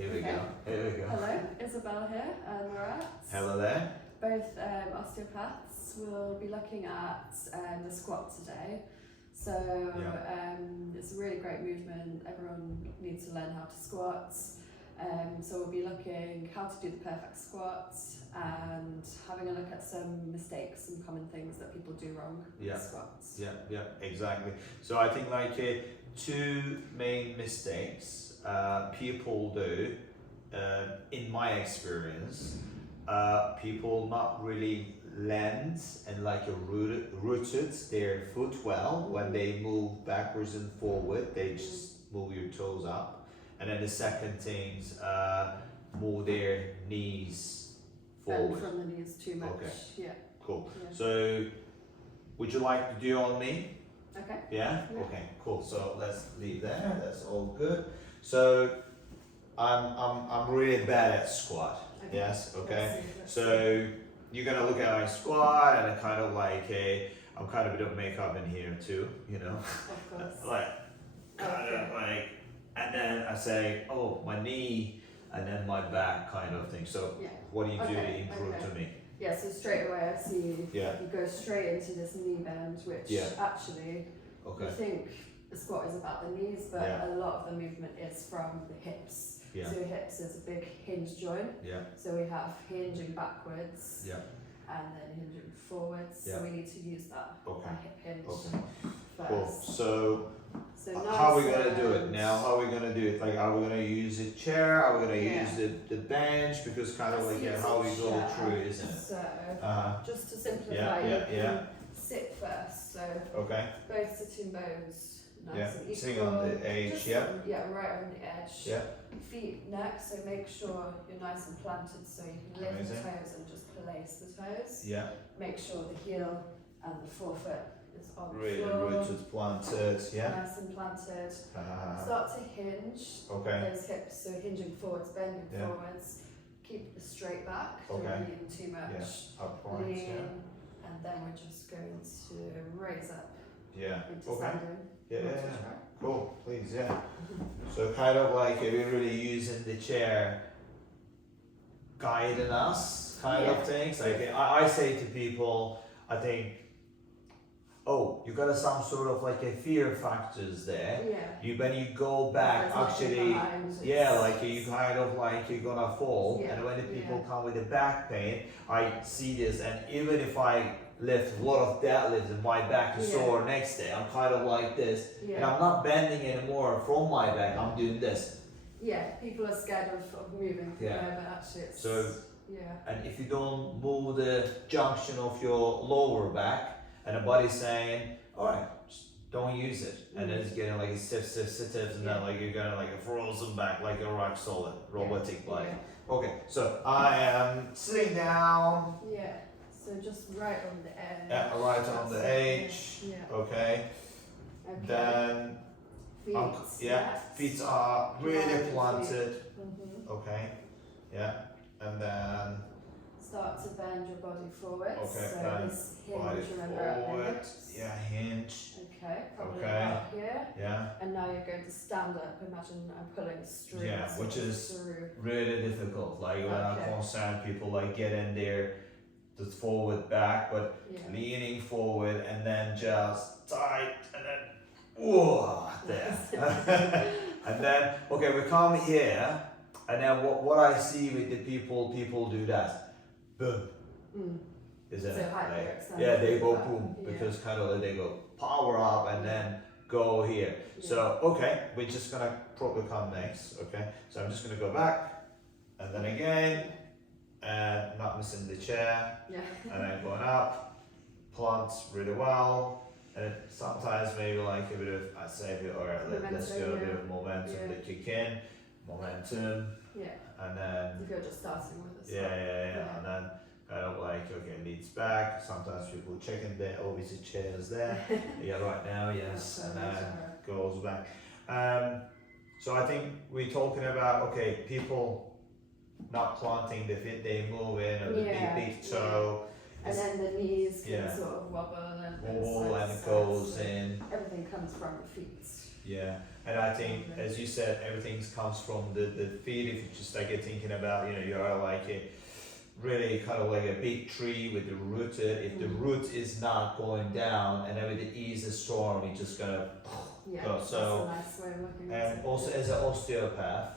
Here we go. Here we go. Hello, Isabel here, and Murat. Hello there. Both osteopaths. Will be looking at the squat today. So it's a really great movement. Everyone needs to learn how to squat. So we'll be looking how to do the perfect squat and having a look at some mistakes, some common things that people do wrong with squats. Yeah, exactly. So I think like two main mistakes people do, in my experience, people not really land and like rooted their foot well. When they move backwards and forward, they just move your toes up. And then the second thing is move their knees forward. Bend from the knees too much. Okay. Yeah. Cool. Yeah. So would you like to do on me? Okay. Yeah? Okay, cool. So let's leave there. That's all good. So I'm really bad at squat. Okay. Yes, okay. Let's So you're gonna look at my squat and I kind of like I'm kind of a bit of makeup in here too, you know. Of course. Like kind of like, and then I say, oh, my knee and then my back kind of thing. So what do you do to improve to me? Yeah, so straight away I see you go straight into this knee bend, which actually I think the squat is about the knees, but a lot of the movement is from the hips. Yeah. So hips is a big hinge joint. Yeah. So we have hinging backwards and then hinging forwards. Yeah. So we need to use that, that hip hinge first. Cool. So nice, how are we going to do it now? How are we going to do it? Like, are we going to use a chair? Are we going to use the bench? Because kind of like how we go through, isn't it? So just to simplify, you can sit first. So both sitting bones nice and equal. Sitting on the edge, just right on the edge. Yeah. Feet next, so make sure you're nice and planted so you can lift the toes and just place the toes. Yeah. Make sure the heel and the forefoot is on the Really floor. rooted, planted, Nice and planted. Start to hinge those hips, so hinging forwards, bending forwards. Keep the straight back, don't lean too much. Upright, lean, and then we're just going to raise up into standing. Cool, please, So kind of like we're really using the chair guiding us kind of things. Like I say to people, I think, oh, you got some sort of like a fear factors there. You when you go back actually like you kind of like you're gonna fall and when the people come with the back pain, I see this, and even if I lift a lot of deadlifts and my back is sore next day, I'm kind of like this and I'm not bending anymore from my back, I'm doing this. People are scared of moving but actually it's and if you don't move the junction of your lower back and the body's saying, alright, just don't use it, and then it's getting like stiff and then like you're gonna like a frozen back, like a rock solid robotic body. Okay, so I am sitting down. So just right on the edge. Yeah, right on the edge. Okay. Then feet are really planted. Okay. And then start to bend your body forward. Okay, so bend body forward. Hinge. Okay, probably about here. Yeah. And now you're going to stand up. Imagine I'm pulling straight which is through. really difficult. Like when I'm concerned, people like get in there, just forward back, but leaning forward and then just tight and then there. And then we come here. And then what I see with the people do that, boom, isn't it? Like, they go boom because kind of like they go power up and then go here. So we're just gonna probably come next. Okay, so I'm just gonna go back and then again, and not missing the chair, and then going up, plants really well. And sometimes maybe like a bit of I say, alright, let's go a bit of momentum to kick in, momentum. And then if you're just starting with this. And then kind of like leads back. Sometimes people checking there, obviously chairs there. Right now, and then goes back. So I think we're talking about people not planting the feet, they move in or the big toe. And then the knees can sort of wobble and goes in. Everything comes from the feet. And I think, as you said, everything comes from the feet. If you just like thinking about, you know, you're like a really kind of like a big tree with the root. If the root is not going down, and then with the ease of storm, you're just gonna go. So, that's a nice way of looking at and it. also as an osteopath,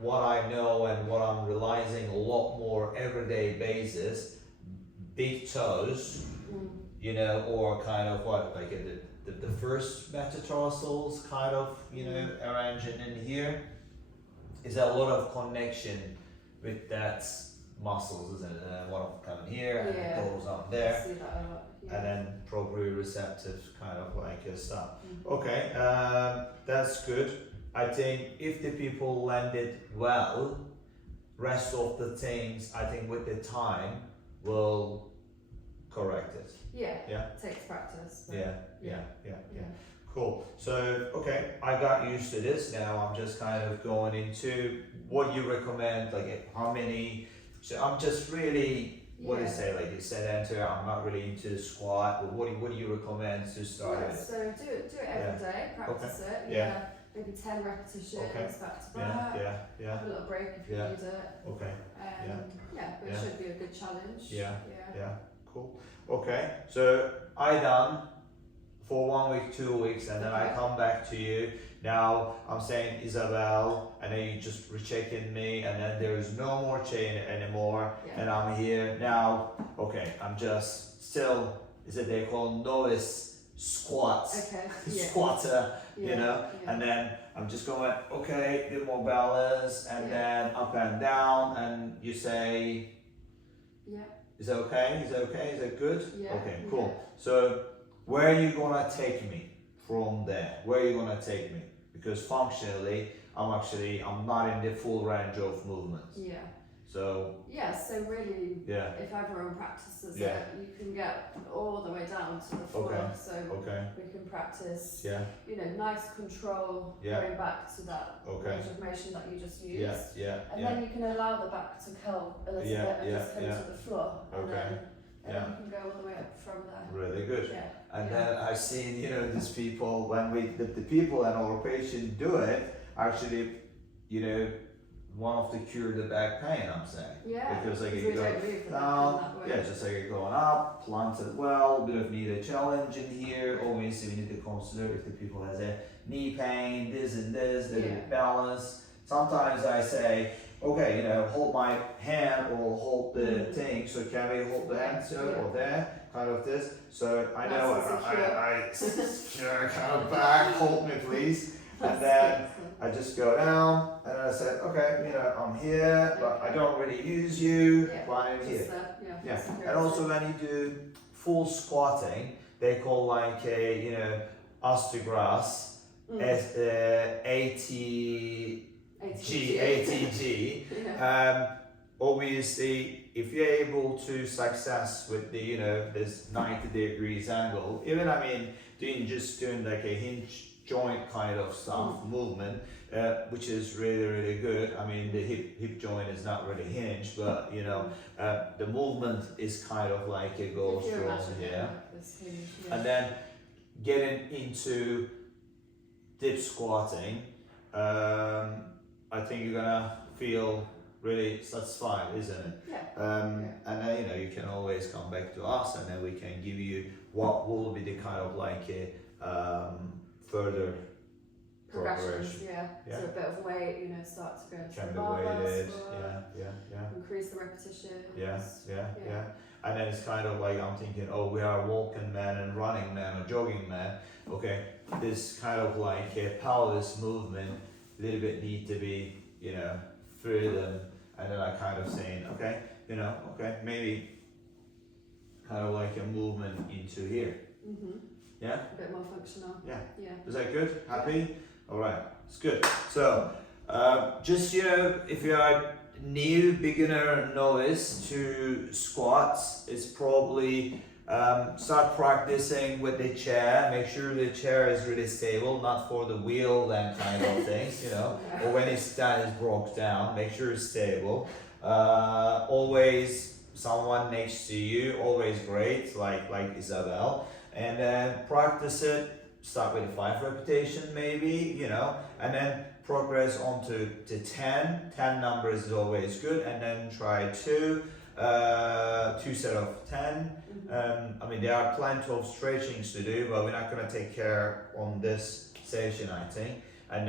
what I know and what I'm realizing a lot more everyday basis, big toes, you know, or kind of what like the first metatarsals kind of, you know, arranging in here is a lot of connection with that muscles, isn't it? And one of them coming here and it goes up there. I see that a lot. And then proprioceptive kind of like stuff. Okay, that's good. I think if the people land it well, rest of the things I think with the time will correct it. Yeah. Takes practice. But Yeah. Cool. So okay, I got used to this. Now I'm just kind of going into what you recommend, like how many. So I'm just really, what do you say, like you said, enter. I'm not really into squat, but what do you recommend to start with? So do it every day. Practice it. Maybe 10 repetitions back to back. Have a little break if you need it. Okay. But it should be a good challenge. Yeah. Cool. Okay. So I done for 1 week, 2 weeks, and then I come back to you. Now I'm saying, Isabel, and then you just rechecking me, and then there is no more chain anymore, and I'm here now. Okay, I'm just still, is it they call novice squats, squatter, you know, and then I'm just going, okay, a bit more balance, and then up and down, and you say, is it okay? Is it okay? Is it good? Okay, cool. So where are you gonna take me from there? Where are you gonna take me? Because functionally, I'm not in the full range of movements. So so really, if everyone practices it, you can get all the way down to the floor. So we can practice, you know, nice control going back to that range of motion that you just used. And then you can allow the back to curl a little bit and just come to the floor. And then you can go all the way up from there. Really good. And then I've seen, you know, these people, when the people and our patients do it, actually, you know, one of the cure the back pain, I'm saying. Because like you go down, just like you're going up, plant it well, bit of need a challenge in here. Obviously we need to consider if the people has a knee pain, this and this, little balance. Sometimes I say, okay, you know, hold my hand or hold the thing. So can we hold the hand or there, kind of this. So I know I secure kind of back, hold me please. And then I just go down, and then I said, okay, you know, I'm here, but I don't really use you, but I'm here. And also when you do full squatting, they call like a, you know, osteograss, ATG. Obviously, if you're able to success with the, you know, this 90 degrees angle, even I mean, doing like a hinge joint kind of stuff, movement, which is really good. I mean, the hip joint is not really hinged, but you know, the movement is kind of like it goes from here. And then getting into dip squatting, I think you're gonna feel really satisfied, isn't it? And then, you know, you can always come back to us, and then we can give you what will be the kind of like a further progressions, so a bit of weight, you know, start to go into can the be barbells, weighted, increase the repetitions. And then it's kind of like I'm thinking, oh, we are walking man and running man or jogging man. Okay, this kind of like a pelvis movement, a little bit need to be, you know, through them, and then I kind of saying, okay, you know, okay, maybe kind of like a movement into here. A bit more functional. Is that good? Happy? All right, it's good. So, just, you know, if you are new, beginner, novice to squats, it's probably start practicing with the chair. Make sure the chair is really stable, not for the wheel and kind of things, you know, or when it is broke down. Make sure it's stable. Always someone next to you, always great, like Isabel. And then practice it start with 5 repetition maybe, you know, and then progress on to 10. 10 numbers is always good, and then try 2 set of 10. I mean, there are plenty of stretchings to do, but we're not going to take care on this session, I think.